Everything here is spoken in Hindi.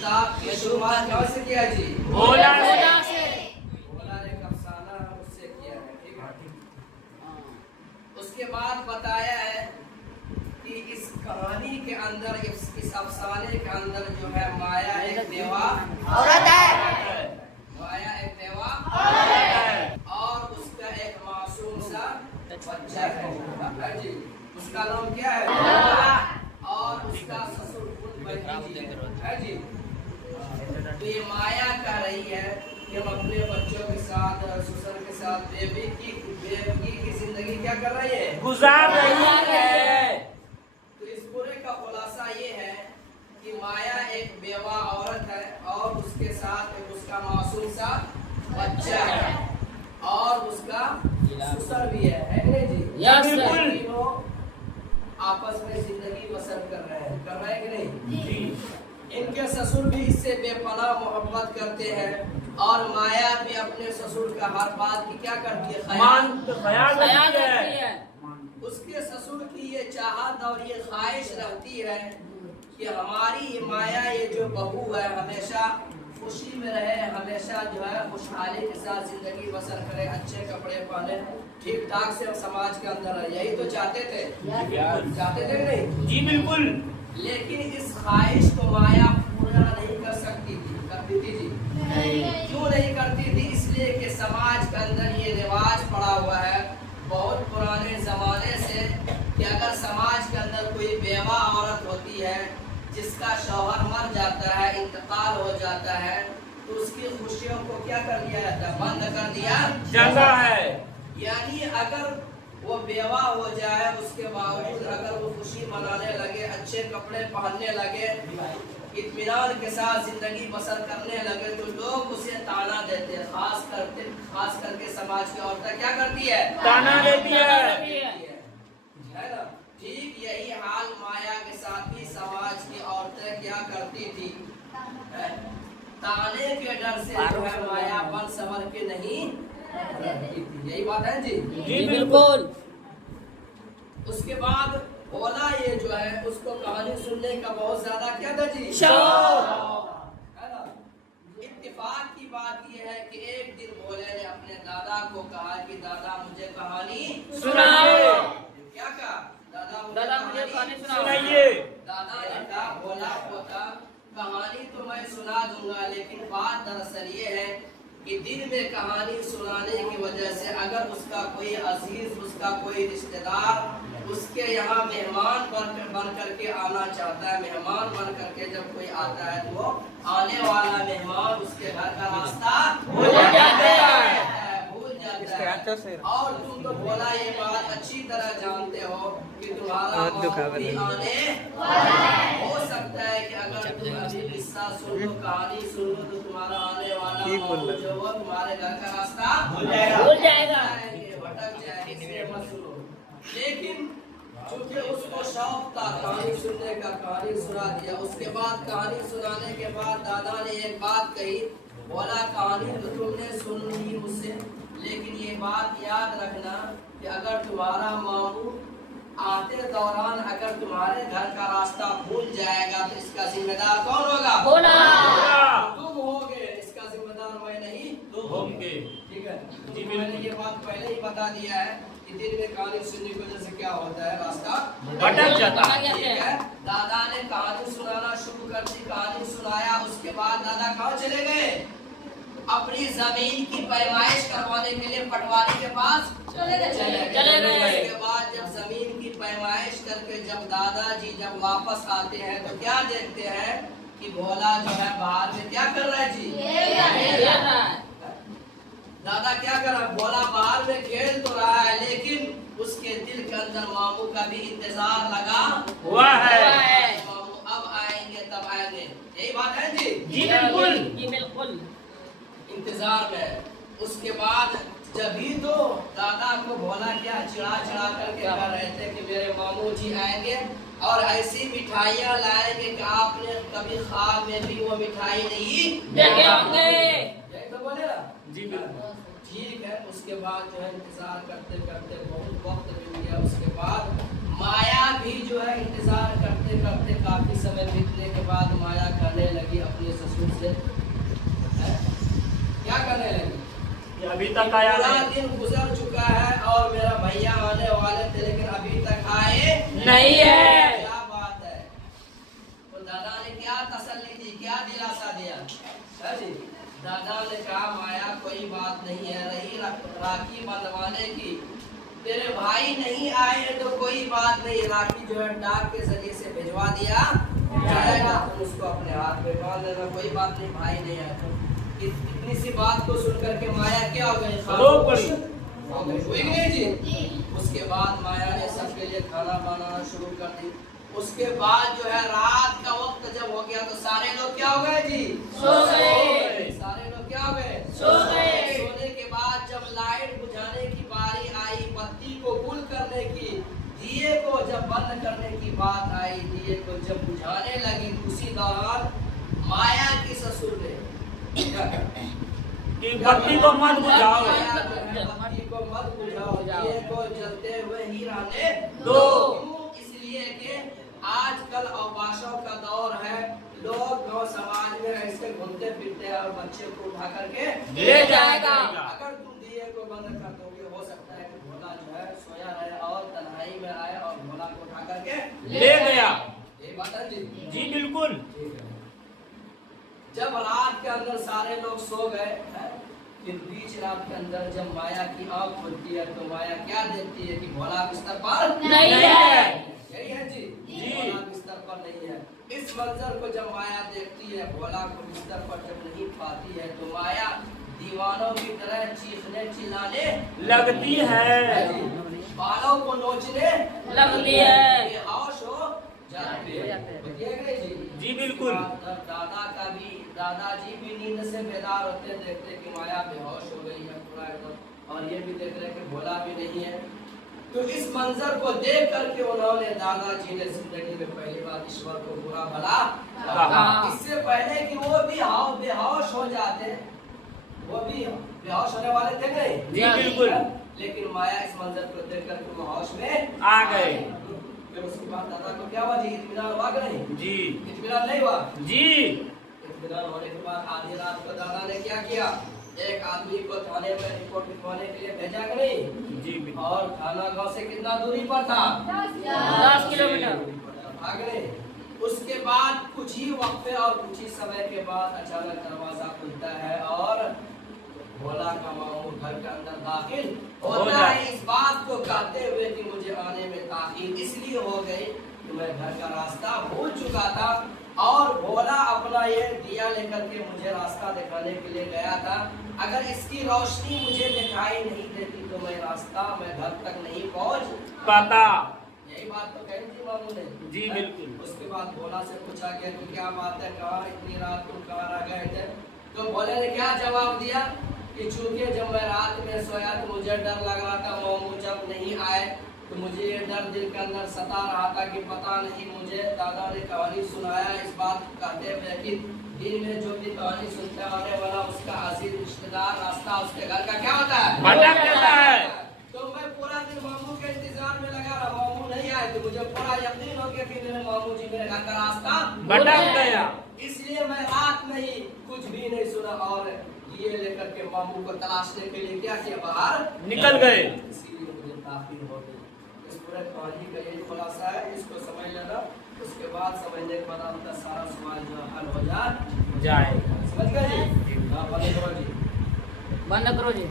किताब की शुरुआत कहाँ से किया जी? भोला से। भोला ने एक अफसाना उससे किया है, ठीक है। उसके बाद बताया है कि इस कहानी के अंदर, इस अफसाने के अंदर जो है माया एक देवा औरत है। माया एक देवा है और उसका एक मासूम सा बच्चा है जी। उसका नाम क्या है? और उसका ससुर है जी। तो ये माया कह रही है कि हम अपने बच्चों के साथ, ससुर के साथ बेवकी की जिंदगी क्या कर रही है? गुजार रही है। तो इस पूरे का खुलासा ये है कि माया एक बेवा औरत है और उसके साथ एक उसका मासूम सा बच्चा है और उसका ससुर भी है नहीं जी? बिल्कुल। तीनों आपस में जिंदगी बसर कर रहे हैं कि नहीं जी? इनके ससुर भी इससे बेपनाह मोहब्बत करते हैं और माया भी अपने ससुर का हर बात की क्या करती है? ख्याल रखती है। उसके ससुर की ये चाहत और ये ख्वाहिश रहती है कि हमारी ये माया, ये जो बहू है, हमेशा खुशी में रहे, हमेशा जो है खुशहाली के साथ जिंदगी बसर करे, अच्छे कपड़े पहने, ठीक ठाक से समाज के अंदर रहे। यही तो चाहते थे, चाहते थे नहीं जी? बिल्कुल। लेकिन इस ख्वाहिश को माया पूरा नहीं कर सकती थी, करती थी जी? क्यों नहीं करती थी? इसलिए कि समाज के अंदर ये रिवाज पड़ा हुआ है बहुत पुराने जमाने से कि अगर समाज के अंदर कोई बेवा औरत होती है जिसका शौहर मर जाता है, इंतकाल हो जाता है, तो उसकी खुशियों को क्या कर दिया जाता है? बंद कर दिया जाता है। यानी अगर वो बेवा हो जाए, उसके बावजूद अगर वो खुशी मनाने लगे, अच्छे कपड़े पहनने लगे, इत्मीनान के साथ जिंदगी बसर करने लगे, तो लोग उसे ताना देते हैं। खास करके समाज की औरतें क्या करती है? ताना देती है ना? ठीक यही हाल माया के साथ ही समाज की औरतें क्या करती थी? ताने के डर से जो है माया बन संवर के नहीं रहती थी। यही बात है जी? जी बिल्कुल। उसके बाद भोला ये जो है उसको कहानी सुनने का बहुत ज्यादा क्या था जी? है ना? इत्तेफाक की बात ये है कि एक दिन भोले ने अपने दादा को कहा कि दादा मुझे कहानी सुनाओ। क्या कहा? दादा मुझे कहानी सुनाइए। दादा ने कहा, भोला पोता कहानी तो मैं सुना दूंगा, लेकिन बात दरअसल ये है कि दिन में कहानी सुनाने की वजह से अगर उसका कोई अजीज, उसका कोई रिश्तेदार उसके यहाँ मेहमान बन करके आना चाहता है, मेहमान बन करके जब कोई आता है तो वो आने वाला मेहमान उसके घर का रास्ता भूल जाता है। और तुम तो भोला ये बात अच्छी तरह जानते हो कि तुम्हारा भी आने हो सकता है कि अगर तुम अभी किस्सा सुन लो, कहानी सुन लो, तो तुम्हारा आने वाला जो वो तुम्हारे घर का रास्ता भूल जाएगा, भटक जाएगा, इसलिए मत सुनो। लेकिन चूंकि उसको शौक था कहानी सुनने का, कहानी सुना दिया। उसके बाद कहानी सुनाने के बाद दादा ने एक बात कही, बोला कहानी तो तुमने सुन ली मुझसे, लेकिन ये बात याद रखना कि अगर तुम्हारा मामू आते दौरान अगर तुम्हारे घर का रास्ता भूल जाएगा तो इसका जिम्मेदार कौन होगा? भोला। तुम होगे, इसका जिम्मेदार मैं नहीं, तुम होंगे। ठीक है जी? मैंने ये बात पहले ही बता दिया है कि दिन में कहानी सुनने की वजह से क्या होता है? रास्ता भटक जाता है। ठीक है? दादा ने कहानी सुनाना शुरू कर दी, कहानी सुनाया। उसके बाद दादा कहाँ चले गए? अपनी जमीन की पैमाइश करवाने के लिए पटवारी के पास चले गए। उसके बाद जब जमीन की पैमाइश करके जब दादाजी जब वापस आते हैं तो क्या देखते हैं कि भोला जो है बाहर में क्या कर रहा है जी? दादा क्या कर रहा है? भोला बाहर में खेल तो रहा है, लेकिन उसके दिल के अंदर मामू का भी इंतजार लगा हुआ है। मामू अब आएंगे तब आएंगे, यही बात है जी? जी बिल्कुल। जी बिल्कुल। इंतजार में। उसके बाद जब ही तो दादा को भोला क्या चिढ़ा करके कह रहे थे कि मेरे मामू जी आएंगे और ऐसी मिठाइयाँ लाएंगे कि आपने कभी ख्वाब में भी वो मिठाई नहीं देखे होंगे। यही तो बोले ना जी बिल्कुल। ठीक है। उसके बाद जो है इंतजार करते करते बहुत वक्त बीत गया। उसके बाद माया भी जो है इंतजार करते करते काफी समय बीतने के बाद माया कहने लगी अपने अभी तक आया पूरा नहीं। दिन गुजर चुका है और मेरा भैया आने वाले थे लेकिन अभी तक आए नहीं है। क्या बात है। तो दादा ने क्या तसल्ली दी, क्या दिलासा दिया? है जी? दादा ने कहा माया कोई बात नहीं है, रही राखी बंधवाने की, तेरे भाई नहीं आए तो कोई बात नहीं, राखी जो है डाक के जरिए से भिजवा दिया जाएगा, तुम उसको अपने हाथ में बांध लेना, कोई बात नहीं, भाई नहीं आए तो। इतनी सी बात को सुन करके माया क्या हो गई? रो पड़ी। हुई कि नहीं जी? उसके बाद माया ने सबके लिए खाना बनाना शुरू कर दी। उसके बाद जो है रात का वक्त जब हो गया तो सारे लोग क्या हो गए जी? सो गए। सारे लोग क्या हो गए? सो गए। सोने के बाद जब लाइट बुझाने की बारी आई, बत्ती को गुल करने की, दिए को जब बंद करने की बात आई, दिए को जब बुझाने लगी, उसी दौरान माया की ससुर ने क्या कहा? कि बत्ती को मत बुझाओ। बत्ती को मत बुझाओ, दिए को जलते हुए ही रहने दो। क्यों? इसलिए कि आजकल अवकाशों का दौर है, लोग गांव समाज में ऐसे घूमते फिरते हैं और बच्चे को उठा करके ले जाएगा। अगर तुम दिए को बंद कर दोगे, हो सकता है कि भोला जो है सोया रहे और तन्हाई में आए और भोला को उठा करके ले गया। ये बात है जी? जी बिल्कुल। ठीक है। जब रात के अंदर सारे लोग सो गए, फिर बीच रात के अंदर जब माया की आंख खुलती है तो माया क्या देखती है कि भोला बिस्तर पर नहीं है। यही है जी? जी। भोला बिस्तर पर नहीं है। इस मंजर को जब माया देखती है, भोला को बिस्तर पर जब नहीं पाती है तो माया दीवानों की तरह चीखने चिल्लाने लगती है। बालों को नोचने लगती है। बेहोश हो जाती है। बताइए जी? जी बिल्कुल। दादाजी भी नींद से बेदार होते, देखते कि माया बेहोश हो गई है पूरा एकदम, और ये भी देख रहे कि भोला भी नहीं है। तो इस मंजर को देख करके उन्होंने, दादाजी ने जिंदगी में पहली बार ईश्वर को बुरा भला कहा। इससे पहले कि वो भी बेहोश हो जाते, वो भी बेहोश होने वाले थे नहीं? जी बिल्कुल। लेकिन माया इस मंजर को देख करके वो होश में आ गए। फिर उसके बाद दादा को क्या हुआ जी? इत्मीनान हुआ कि नहीं? जी। इत्मीनान नहीं हुआ? जी। इत्मीनान होने के बाद आधी रात को दादा ने क्या किया? एक आदमी को थाने में रिपोर्ट लिखवाने के लिए भेजा कि नहीं? जी बिल्कुल। और थाना गांव से कितना दूरी पर था? 10 किलोमीटर। भाग गए। उसके बाद कुछ ही वक्फे और कुछ ही समय के बाद अचानक दरवाजा खुलता है और भोला का मामू घर के अंदर दाखिल होता है। इस बात को कहते हुए कि मुझे आने में ताखीर इसलिए हो गई कि मैं घर का रास्ता भूल चुका था और भोला अपना ये दिया लेकर के मुझे रास्ता दिखाने के लिए गया था। अगर इसकी रोशनी मुझे दिखाई नहीं देती तो मैं घर तक नहीं पहुंच पाता। यही बात तो कही थी मामू ने। जी बिल्कुल। उसके बाद भोला से पूछा गया कि क्या बात है, कहाँ इतनी रात तुम कहाँ रह गए थे? तो भोले ने क्या जवाब दिया कि चूंकि जब मैं रात में सोया तो मुझे डर लग रहा था, मामू जब नहीं आए तो मुझे ये डर दिल के अंदर सता रहा था कि पता नहीं, मुझे दादा ने कहानी सुनाया इस बात कहते हुए कि दिन में जो भी कहानी सुनते आने वाला उसका अजीज रिश्तेदार रास्ता उसके घर का क्या होता है? भटक जाता है। तो मैं पूरा दिन मामू के इंतजार में लगा रहा, मामू नहीं आए तो मुझे पूरा यकीन हो गया कि मेरे मामू जी मेरे घर का रास्ता भटक गया। इसलिए मैं रात में ही कुछ भी नहीं सुना और ये लेकर के मामू को तलाशने के लिए क्या किया, बाहर निकल गए। इसीलिए मुझे ताक़ीद हो गई। इस पूरे कहानी का यही खुलासा है, इसको समझ लेना। उसके बाद समझने के बाद आपका सारा सवाल जो हल हो जाए। समझ गए जी? हाँ, बंद करो जी। बंद करो जी।